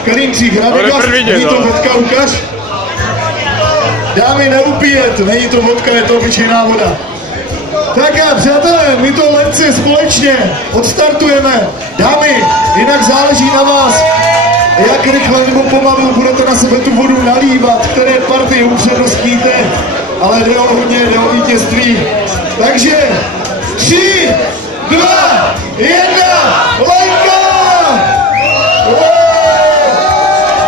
v Kalincích Radek, není to vodka, Lukáš? Dámy, neupíjet, není to vodka, je to obyčejná voda. Tak a přátelé, my to lehce společně odstartujeme. Dámy, jinak záleží na vás, jak rychle nebo pomalu budete na sebe tu vodu nalívat, které partie upřednostníte, ale jde o hodně, jde o vítězství. Takže 3, 2, 1, Lenka!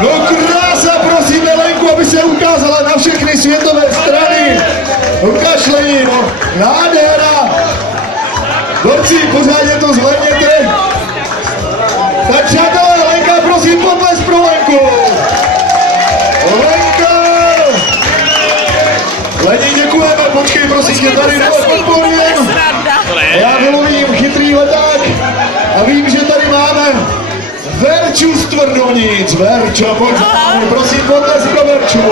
No krása, prosíme Lenku, aby se ukázala na všechny světové strany. Ukaž Leni, no, nádhera. Borci, pořádně to zhledněte. Tak přátelé, Lenka, prosím, potlesk pro Lenku. Lenka! Leni, děkujeme, počkej, prosím, tě tady podporujeme. Já vylovím chytrý leták a vím, že tady máme Verču z Tvrdonic. Verča, pojď za námi, prosím, potlesk pro Verču.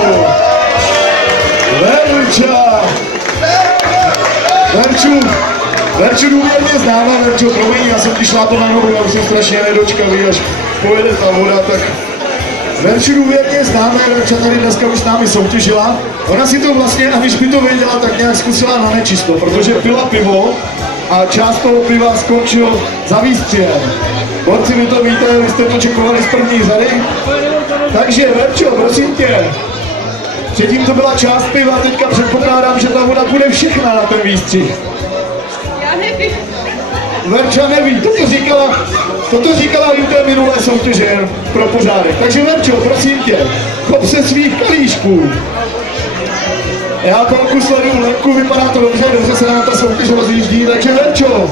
Verču důvěrně známe, Verčo, promiň, já jsem ti šlápl na nohu, já už jsem strašně nedočkavý, až pojede ta voda, tak Verču důvěrně známe, Verča tady dneska už s námi soutěžila. Ona si to vlastně, aniž by to věděla, tak nějak zkusila na nečisto, protože pila pivo a část toho piva skončil za výstřelem. Borci, vy to víte, vy jste to čekovali z první řady. Takže Verčo, prosím tě, předtím to byla část piva, teďka předpokládám, že ta voda bude všechna na ten výstřih. Já nevím. Verča neví, toto říkala i té minulé soutěže, jen pro pořádek. Takže Verčo, prosím tě, chop se svých kalíšků. Já kolku sleduju Lenku, vypadá to dobře, dobře se nám ta soutěž rozjíždí, takže Verčo.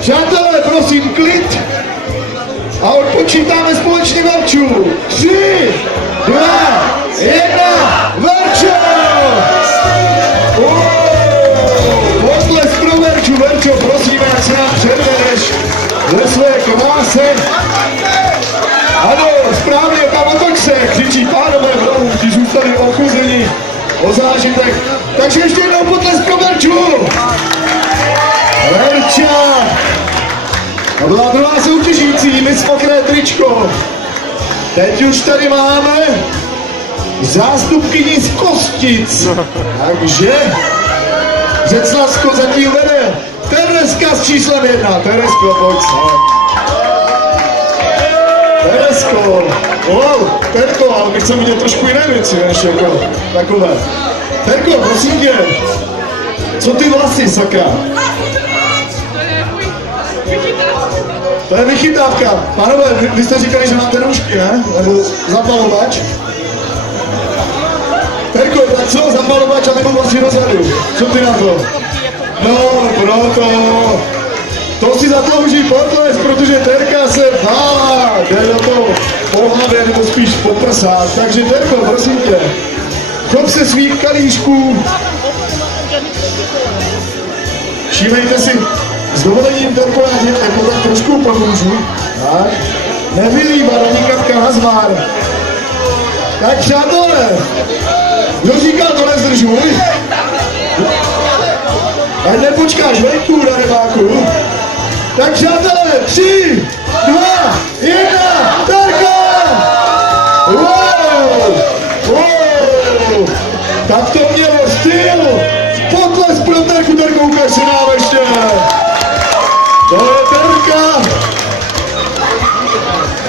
Přátelé, prosím, klid. A odpočítáme společně Verču. 3, 2, 1, Verčo! Potlesk pro Verču, Verčo, prosíme, ať se nám předvedeš ze své kráse. Ano, správně, tam otoč se, křičí pánové v rohu, ti zůstali ochuzení o zážitek. Takže ještě jednou potlesk pro Verču! Verča! To byla druhá soutěžící, Miss Mokré tričko. Teď už tady máme zástupkyni z Kostic. Takže Řeclavsko zatím vede Tereska s číslem 1. Teresko, pojď sem. Teresko. Wow, Terko, ale my chceme vidět trošku jiné věci, než jako takové. Terko, prosím tě, co ty vlasy, sakra? To je vychytávka. Pánové, vy jste říkali, že máte nůžky, ne? Nebo zapalovač? Terko, tak co? Zapalovač a nebo vlastně dozadu? Co ty na to? No, proto. To si zatlouží potlesk, protože Terka se bála. Jde do toho po hlavě, nebo spíš po prsách. Takže Terko, prosím tě, chop se svých kalíšků. Všímejte si, s dovolením Terko, já mě jako tak trošku pomůžu. Tak. Nevylívat ani kapka na zvár. Tak přátelé, kdo říká to nezdržuj? Ať nepočkáš venku na rybáku. Tak přátelé, 3, 2, 1, Terka! Wow! Wow! Tak to mělo styl! Potlesk pro Terku, Terko, ukaž si nám ještě! To je Terka!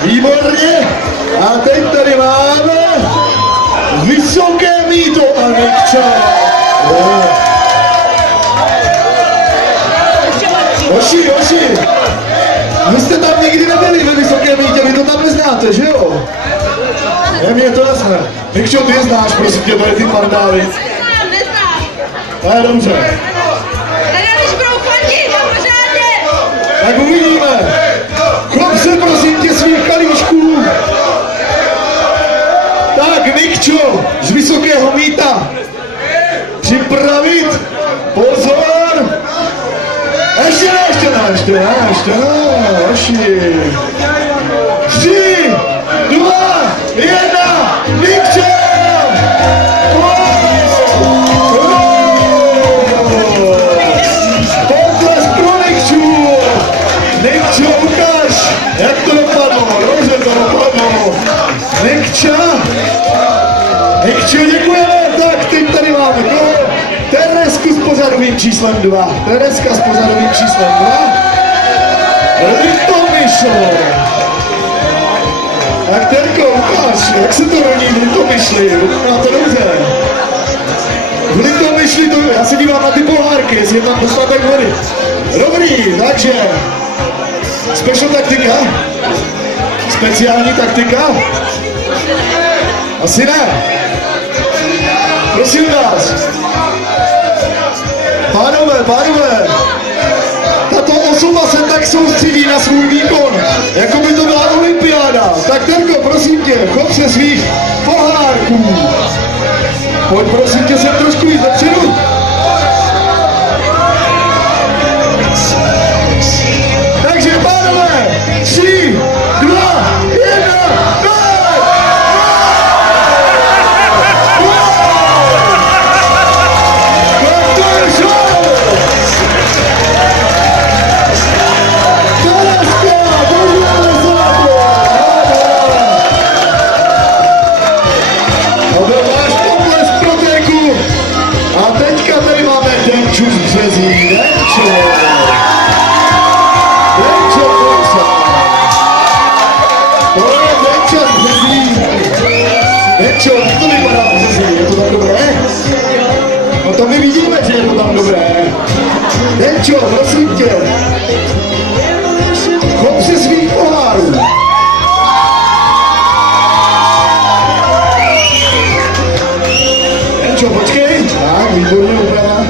Výborně! A teď tady máme vysoké mýto a Nikča! Oši! Vy jste tam nikdy nebyli ve Vysokém mýtě, vy to tam neznáte, že jo? Je mi to jasné. Nikčo, ty je znáš, prosím tě, to je ty pandály. To je dobře. Tak uvidíme. Chlap se prosím tě svých kalíšků. Tak, Nikčo, z Vysokého mýta. Připravit. Pozor. Ještě ne. Hoši. 3, 2, 1, Nikčo. Nikčo, ukáž, jak to dopadlo, dobře to dopadlo. Verča. Nikčo, děkujeme. Tak, teď tady máme Teresku s pořadovým číslem 2. Tereska s pořadovým číslem 2. Litomyšl. Tak Terko, ukáž, jak se to roní v Litomyšli. Vypadá to dobře. V Litomyšli to, já se dívám na ty pohárky, jestli je tam dostatek vody. Dobrý, takže special taktika? Speciální taktika? Asi ne. Prosím vás. Pánové, tato osoba se tak soustředí na svůj výkon, jako by to byla olympiáda. Tak Terko, prosím tě, chop se svých pohárků. Pojď prosím tě sem trošku víc dopředu. Takže pánové, 3, 2, 1, no to my vidíme, že je to tam dobré. Denčo, prosím tě. Chop si svých pohárů. Denčo, počkej. Tak, výborně uprava.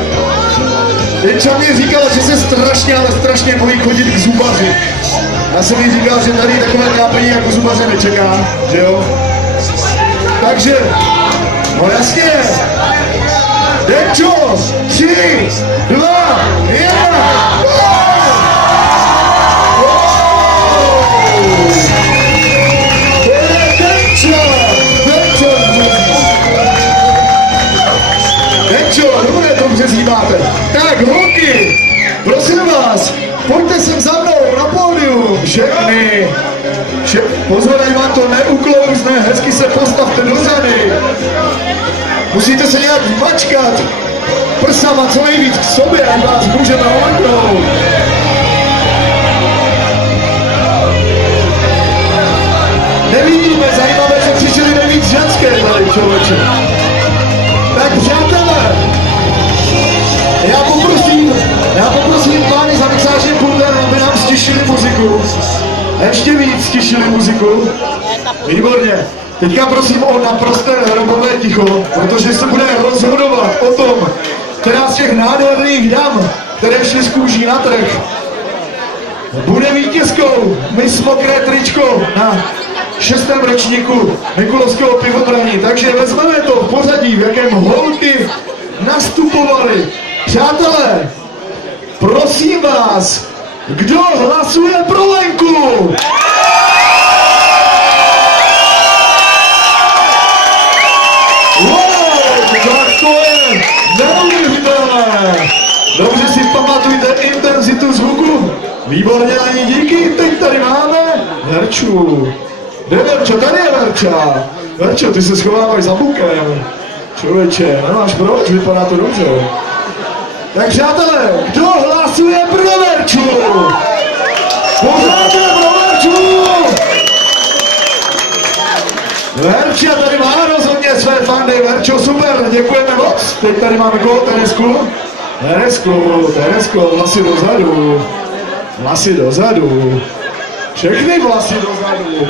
Denča mě říkala, že se strašně, ale strašně bojí chodit k zubaři. Já jsem jí říkal, že tady takové trápení jako zubaře nečeká, že jo? Takže, no jasně. Denčo, 3, 2, 1, Denčo, dobře to přezýváte. Tak, holky, prosím vás, pojďte sem za mnou na pódium, všechny. Pozor, ať vám to neuklouzne, hezky se postavte do řady. Musíte se nějak mačkat prsama co nejvíc k sobě, ať vás můžeme omknout. Nevidíme, zajímavé, že přišli nejvíc ženské tady, člověče. Tak přátelé, já poprosím pány za mixážním pultem, aby nám stišili muziku. Ještě víc stišili muziku. Výborně. Teďka prosím o naprosté hrobové ticho, protože se bude rozhodovat o tom, která z těch nádherných dam, které šly z kůží na trh, bude vítězkou Miss Mokré tričko na 6. ročníku Mikulovského pivobraní. Takže vezmeme to v pořadí, v jakém holky nastupovaly. Přátelé, prosím vás, kdo hlasuje pro Lenku? Dobře si pamatujte intenzitu zvuku. Výborně, ani díky. Teď tady máme Verču. Kde je Verča? Tady je Verča. Verčo, ty se schovávaš za bukem. Člověče, nemáš proč, vypadá to dobře. Tak přátelé, kdo hlasuje pro Verču? Pořádně pro Verču! Verča tady má rozhodně své fandy. Verčo, super, děkujeme moc. Teď tady máme koho? Teresko, vlasy dozadu. Všechny vlasy dozadu.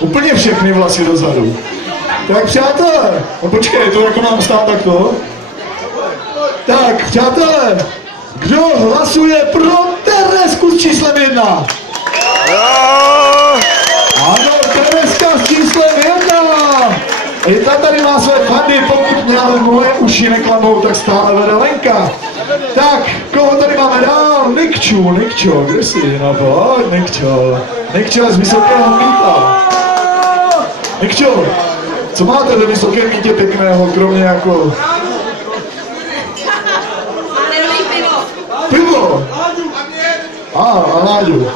Úplně všechny vlasy dozadu. Tak přátelé, no počkej, to jako mám stát takto. Tak přátelé, kdo hlasuje pro Teresku s číslem 1? Ano, Tereska s číslem 1. I ta tady má své fandy, pokud mě ale moje uši neklamou, tak stále vede Lenka. Tak, koho tady máme dál? Nikčo, kde jsi? No pojď, Nikčo z Vysokého Mýta. Nikčo, co máte ve Vysokém Mýtě pěkného, kromě jako... Pivo? A Láďu.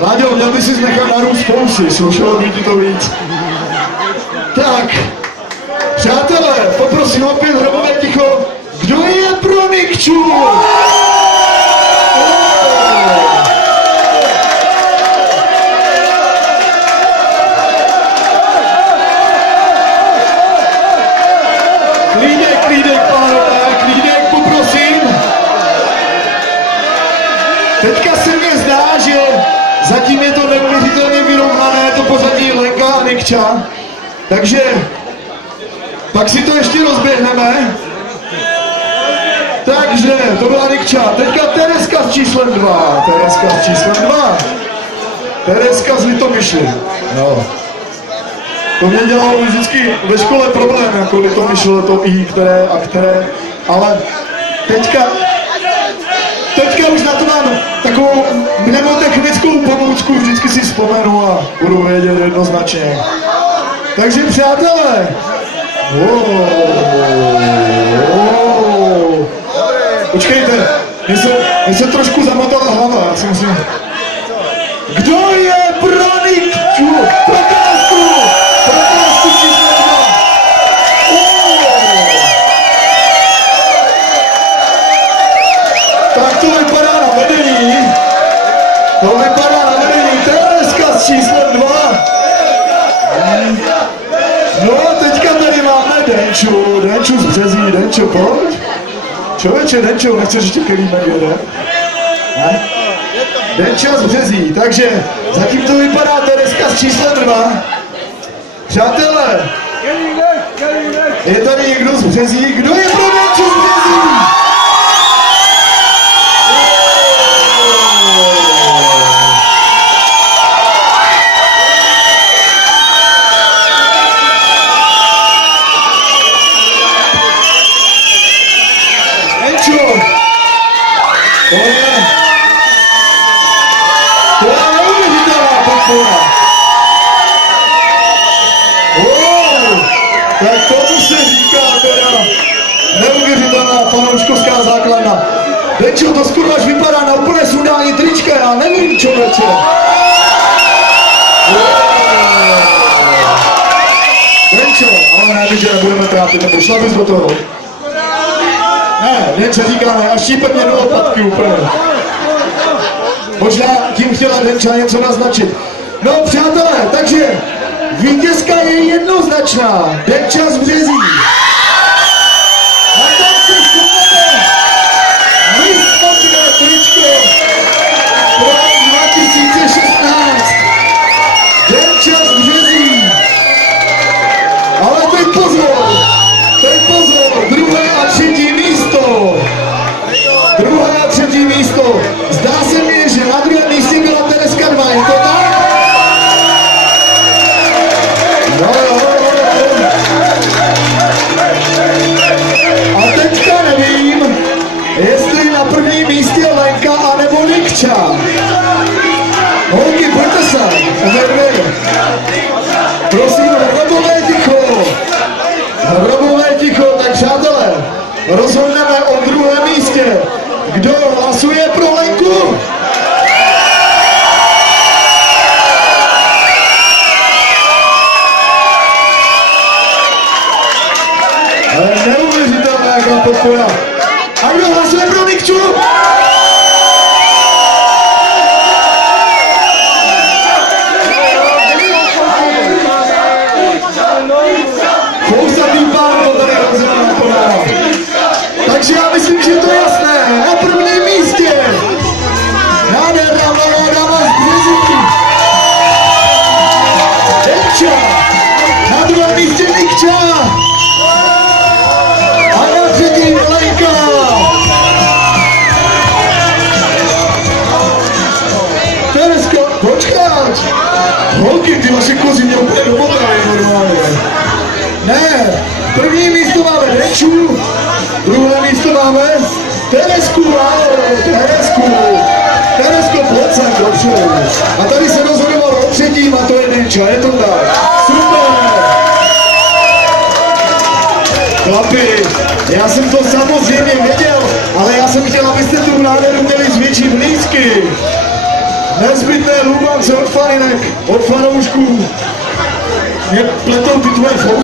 Láďo, měl by si nechat narůst fousy, slušelo by ti to víc. Tak, přátelé, poprosím opět hrobové ticho. Kdo je pro Nikču? Klídek, pánové, klídek, poprosím. Teďka se mně zdá, že zatím je to neuvěřitelně vyrovnané, to pozadí Lenka a Nikča. Takže pak si to ještě rozběhneme. Takže to byla Nikča. Teďka Tereska s číslem 2. Tereska z Litomyšly. No. To mě dělalo vždycky ve škole problém, jako Litomyšl, to I, které, ale teďka už na to mám takovou mnemotechnickou pomůcku, vždycky si vzpomenu a budu vědět jednoznačně. Takže přátelé, počkejte, mě se trošku zamotala hlava, já si musím... Kdo je pro Nikču? Protázku číslo 2. Tak to vypadá na vedení. Tereska s číslem 2. No a teďka tady máme Denču z Březí. Denčo, pojď. Člověče, Denčo, nechceš ještě kelímek jede? Ne? Denča z Březí, takže zatím to vypadá Tereska s číslem 2. Přátelé, je tady někdo z Březí? Kdo je pro Denču z Březí? To je neuvěřitelná podpora. Tak tomu se říká teda neuvěřitelná fanouškovská základna. Denčo, to skoro až vypadá na úplné sundání trička, já nevím, člověče. Denčo, ale ne, že nebudeme trápit, nebo šla bys do toho. Ne, Denča říká ne, až šípe mě do opatky úplně. Možná tím chtěla Denča něco naznačit. No přátelé, takže vítězka je jednoznačná. Denča z Březí. Na tom se vzpomene mistrovské tričko pro 2016. Denča z Březí. Ale teď pozor, druhé a třetí místo. Zdá se mi, že na druhém místě byla Tereska 2, je to tak? No. A teďka nevím, jestli na prvním místě Lenka anebo Nikča. Holky, pojďte se, prosím, hrobové ticho, tak přátelé, rozhodneme o druhém místě. Kdo hlasuje pro Lenku? Ale neuvěřitelná jaká podpora. A kdo hlasuje pro Nikču? Kousatý pán to tady rozhodná podává. Takže já myslím, že to je jasné. Na prvním místě nádherná mladá dáma z Březí. Denča. Na druhém místě Nikča. A na třetím Lenka. Teresko, počkat. Holky, ty vaše kozy mě úplně domotají normálně. Ne, první místo máme Denču, druhé místo máme Teresku, Teresko, pojď sem, dobře. A tady se rozhodovalo o třetím a to je Denča, je to tak. Super! Chlapi, já jsem to samozřejmě věděl, ale já jsem chtěl, abyste tu nádheru měli z větší blízky. nezbytné lubance od farinek, od fanoušků. Mě pletou ty tvoje fotky.